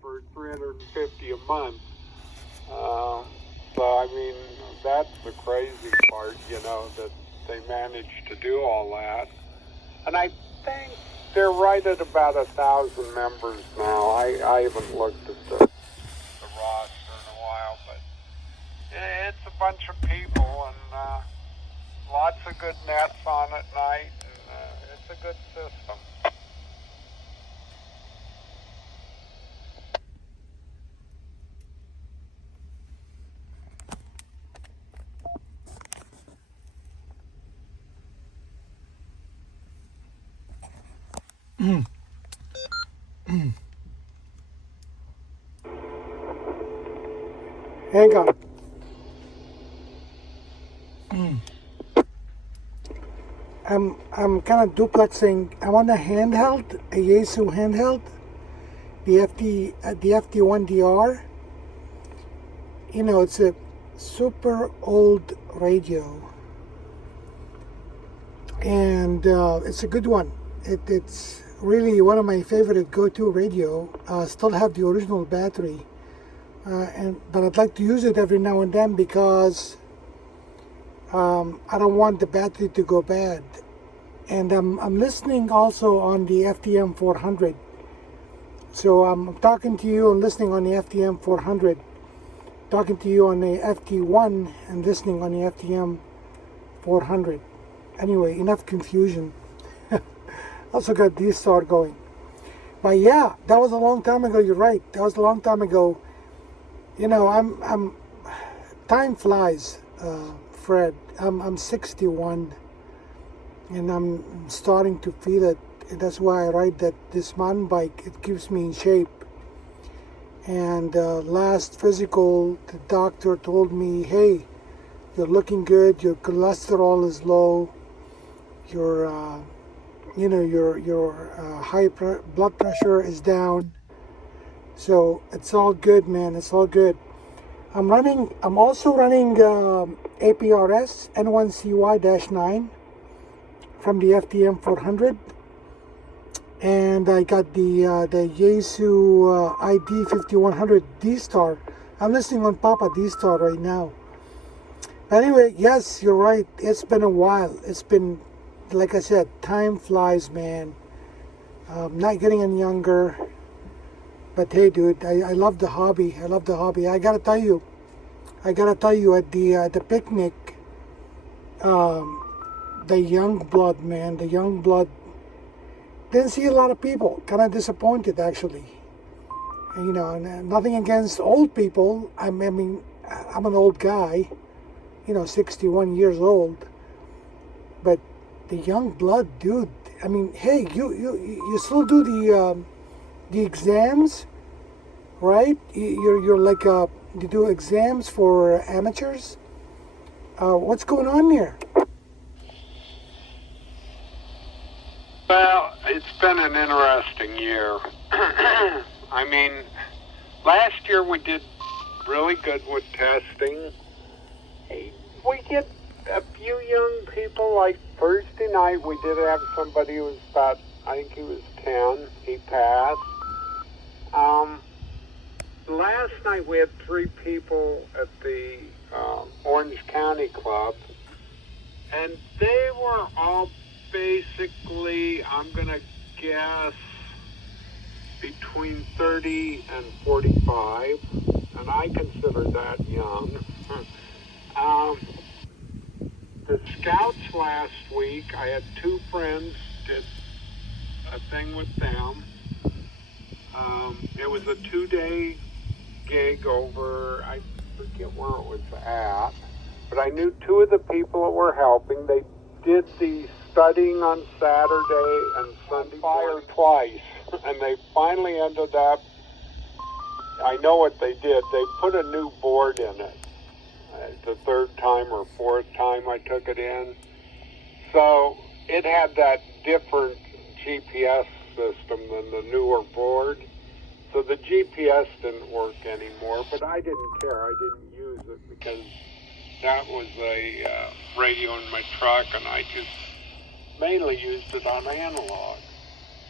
for $350 a month. So I mean, that's the crazy part, you know, that they managed to do all that. And I think they're right at about 1,000 members now. I haven't looked at the roster in a while, but it's a bunch of people and lots of good nets on at night, and it's a good system. Hang on. I'm kind of duplexing. I'm on a handheld, a Yaesu handheld, the FD1DR. You know, it's a super old radio, and it's a good one. It's really one of my favorite go-to radio. Still have the original battery, but I'd like to use it every now and then because I don't want the battery to go bad. And I'm listening also on the FDM 400. So I'm talking to you and listening on the FDM 400, talking to you on the FT1 and listening on the FDM 400. Anyway, enough confusion. Also got D-Star going. But yeah, that was a long time ago. You're right. That was a long time ago. You know, time flies, Fred. I'm 61, and I'm starting to feel it. And that's why I ride this mountain bike. It keeps me in shape. And last physical, the doctor told me, "Hey, you're looking good. Your cholesterol is low. Your high blood pressure is down. So it's all good, man. It's all good." I'm also running APRS N1CY-9 from the FTM 400, and I got the Yaesu ID 5100 D-Star. I'm listening on Papa D-Star right now. Anyway, yes, you're right. It's been a while. It's been, like I said, time flies, man. Not getting any younger. But hey, dude, I love the hobby. I love the hobby. I gotta tell you, at the picnic, the young blood, man, didn't see a lot of people. Kind of disappointed, actually. And, you know, nothing against old people. I mean, I'm an old guy, 61 years old. But the young blood, dude. I mean, hey, you still do the exams, right? You're like you do exams for amateurs. What's going on there? Well, it's been an interesting year. I mean, last year we did really good with testing. We get a few young people. Like Thursday night, we did have somebody who was about, I think he was 10. He passed. Last night we had 3 people at the Orange County Club, and they were all basically, I'm going to guess, between 30 and 45, and I consider that young. The Scouts last week, I had 2 friends, did a thing with them. It was a 2-day gig over, I forget where it was at, but I knew 2 of the people that were helping. They did the studying on Saturday and Sunday fire twice, and they finally ended up, I know what they did, they put a new board in it. The 3rd time or 4th time I took it in. So it had that different GPS system than the newer board. So the GPS didn't work anymore, but I didn't care. I didn't use it because that was a radio in my truck, and I just mainly used it on analog.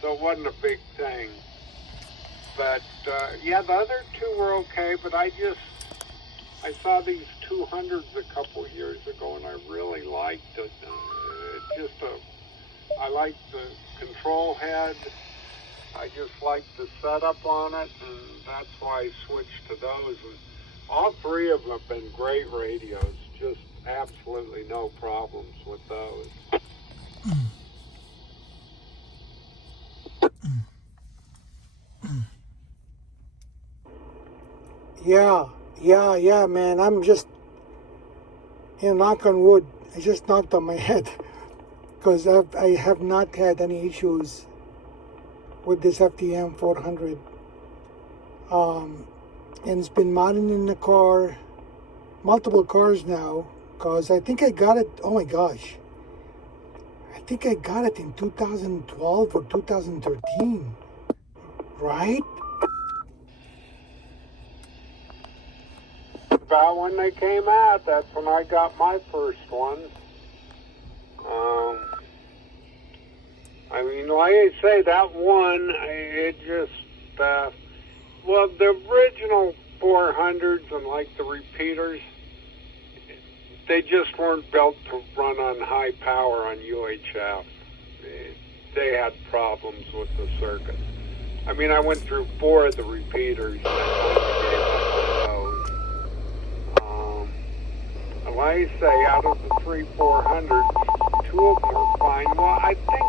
So it wasn't a big thing. But yeah, the other two were okay, but I saw these 200s a couple years ago, and I really liked it. I like the control head. I just like the setup on it, and that's why I switched to those. And all three of them have been great radios. Just absolutely no problems with those. Yeah, man. I'm just, knock on wood. I just knocked on my head because I have not had any issues with this FDM 400. And it's been mounted in the car, multiple cars now, because I think I got it, oh my gosh, I think I got it in 2012 or 2013, right? About when they came out, that's when I got my first one. I mean, like I say, that one, it just, well, the original 400s and like the repeaters, they just weren't built to run on high power on UHF. They had problems with the circuit. I mean, I went through 4 of the repeaters and I finally gave up on those. Like I say, out of the 3 400s, 2 of them were fine. Well, I think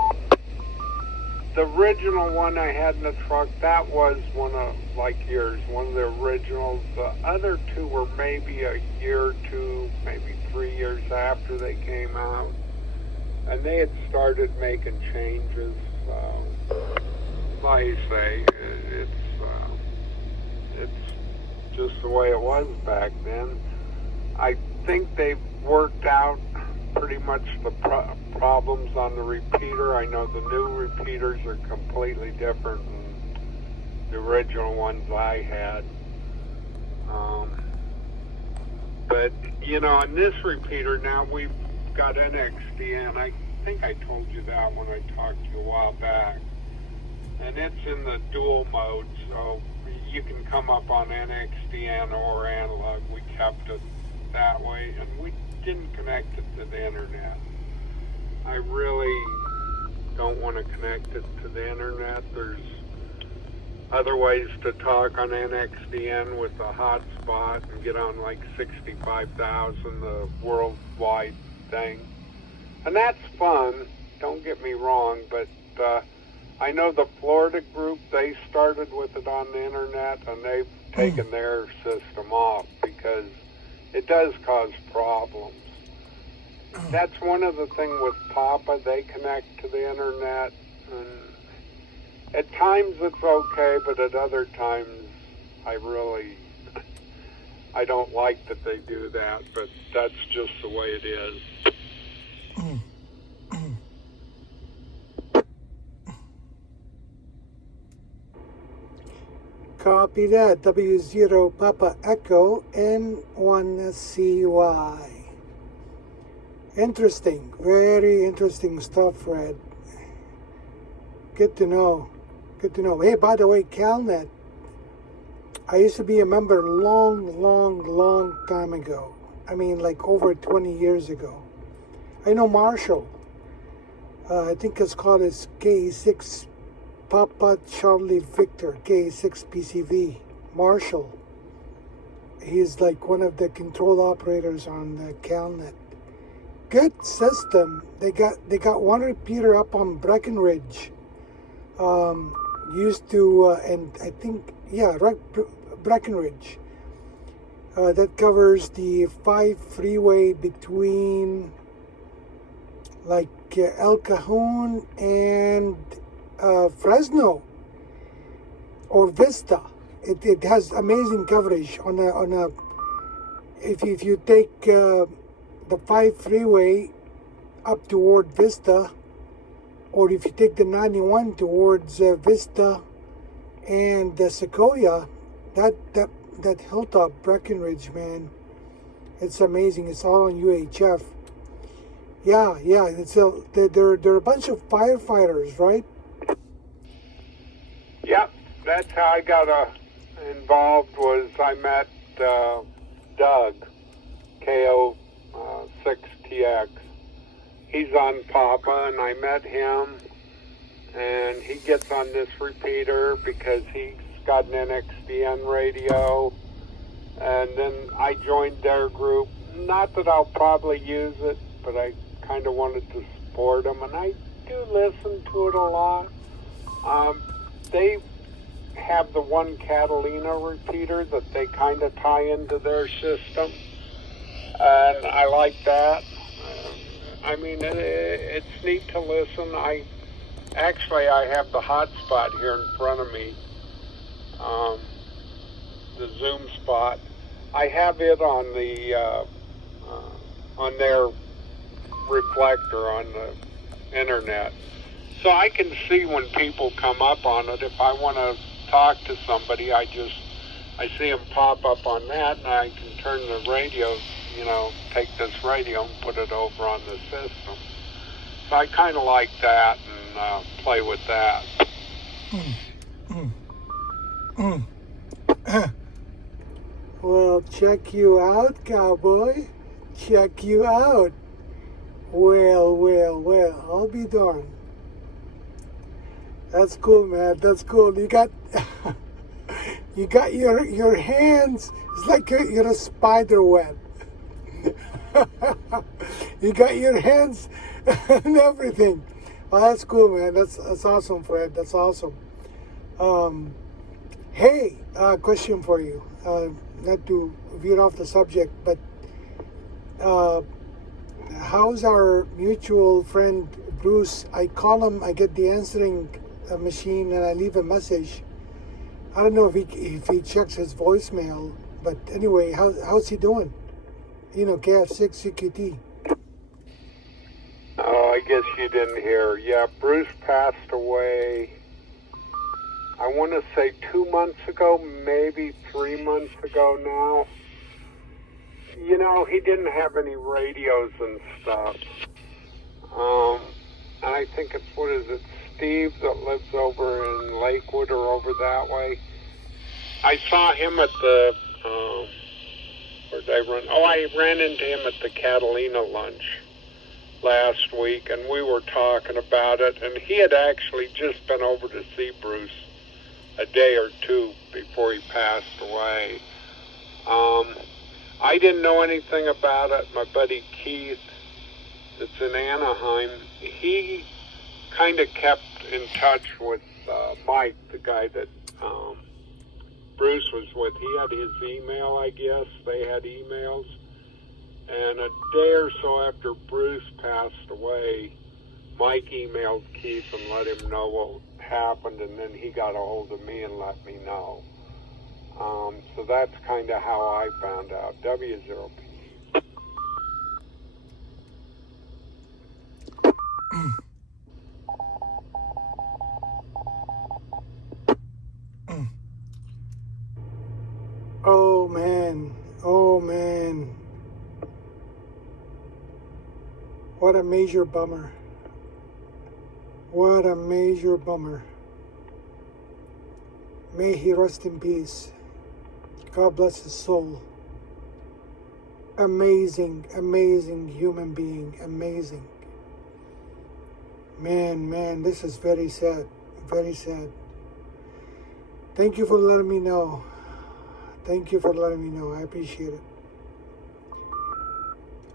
the original one I had in the truck, that was one of, like yours, one of the originals. The other 2 were maybe a year or 2, maybe 3 years after they came out. And they had started making changes. Like I say, it's just the way it was back then. I think they've worked out pretty much the problems on the repeater. I know the new repeaters are completely different than the original ones I had. But, on this repeater now we've got NXDN. I think I told you that when I talked to you a while back. And it's in the dual mode, so you can come up on NXDN or analog. We kept it that way, and we didn't connect it to the internet. I really don't want to connect it to the internet. There's other ways to talk on NXDN with a hotspot and get on like 65,000, the worldwide thing. And that's fun, don't get me wrong, but I know the Florida group, they started with it on the internet, and they've taken their system off because it does cause problems. That's one of the things with Papa. They connect to the internet, and at times it's okay, but at other times I don't like that they do that, but that's just the way it is. Copy that. W0 Papa Echo N1CY. Interesting. Very interesting stuff, Fred. Good to know. Good to know. Hey, by the way, CalNet. I used to be a member long time ago. I mean, like over 20 years ago. I know Marshall. I think it's called K6 Papa Charlie Victor, K6PCV, Marshall. He's like one of the control operators on CalNet. Good system. They got one repeater up on Breckenridge. Used to, and I think, yeah, Breckenridge. That covers the 5 freeway between like El Cajon and Fresno or Vista. It has amazing coverage on a if you take the 5 freeway up toward Vista, or if you take the 91 towards Vista and Sequoia, that hilltop Breckenridge, man, it's amazing. It's all on UHF. Yeah, it's they're a bunch of firefighters, right? Yep, that's how I got involved. Was I met Doug, KO6TX. He's on Papa, and I met him, and he gets on this repeater because he's got an NXDN radio, and then I joined their group. Not that I'll probably use it, but I kind of wanted to support them, and I do listen to it a lot. They have the one Catalina repeater that they kind of tie into their system, and I like that. I mean, it's neat to listen. I have the hotspot here in front of me, the Zoom spot. I have it on the on their reflector on the internet, so I can see when people come up on it. If I want to talk to somebody, I see them pop up on that, and I can turn the radio, take this radio and put it over on the system. So I kind of like that and play with that. Well, check you out, cowboy. Check you out. Well, I'll be darned. That's cool, man. That's cool. You got your hands. It's like you're a spider web. You got your hands and everything. Well, that's cool, man. That's awesome, Fred. That's awesome. Hey, question for you. Not to veer off the subject, but how's our mutual friend Bruce? I call him. I get the answering machine, and I leave a message. I don't know if he checks his voicemail, but anyway, how's he doing? KF6CQT. Oh, I guess you didn't hear. Yeah, Bruce passed away, I want to say 2 months ago, maybe 3 months ago now. He didn't have any radios and stuff. And I think it's, Steve that lives over in Lakewood or over that way. I saw him at the, where did I run? Oh, I ran into him at the Catalina lunch last week, and we were talking about it, and he had actually just been over to see Bruce a day or two before he passed away. I didn't know anything about it. My buddy Keith, that's in Anaheim, he kind of kept in touch with Mike, the guy that Bruce was with. He had his email, I guess. They had emails. And a day or so after Bruce passed away, Mike emailed Keith and let him know what happened, and then he got a hold of me and let me know. So that's kind of how I found out. W0PE. Oh man. What a major bummer. May he rest in peace. God bless his soul. Amazing human being. Amazing. Man, this is very sad. Very sad. Thank you for letting me know. I appreciate it.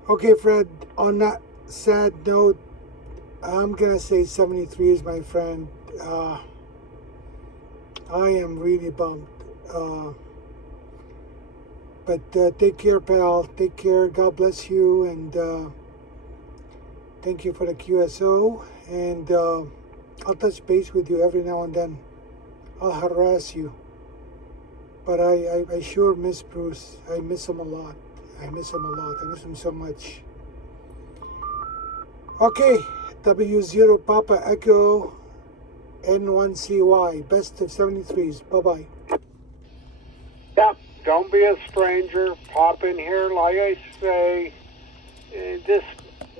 Okay, Fred, on that sad note, I'm gonna say 73 is my friend. I am really bummed. But take care, pal. Take care. God bless you. And thank you for the QSO. And I'll touch base with you every now and then. I'll harass you. But I sure miss Bruce. I miss him a lot. I miss him so much. Okay. W0 Papa Echo N1CY. Best of 73s. Bye-bye. Yep. Don't be a stranger. Pop in here. Like I say, this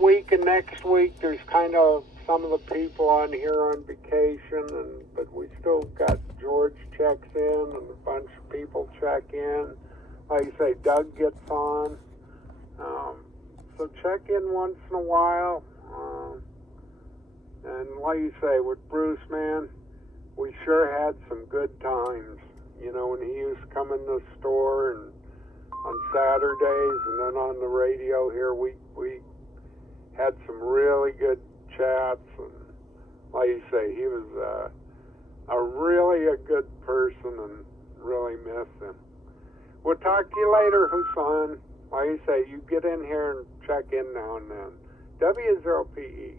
week and next week, there's kind of some of the people on here on vacation, but we still got George checks in and a bunch of people check in. Like you say, Doug gets on. So check in once in a while. And like you say, with Bruce, man, we sure had some good times. You know, when he used to come in the store and on Saturdays and then on the radio here, we had some really good chats. And like you say, he was really a good person and really miss him. We'll talk to you later, Hassan. Like you say, you get in here and check in now and then. W0PE.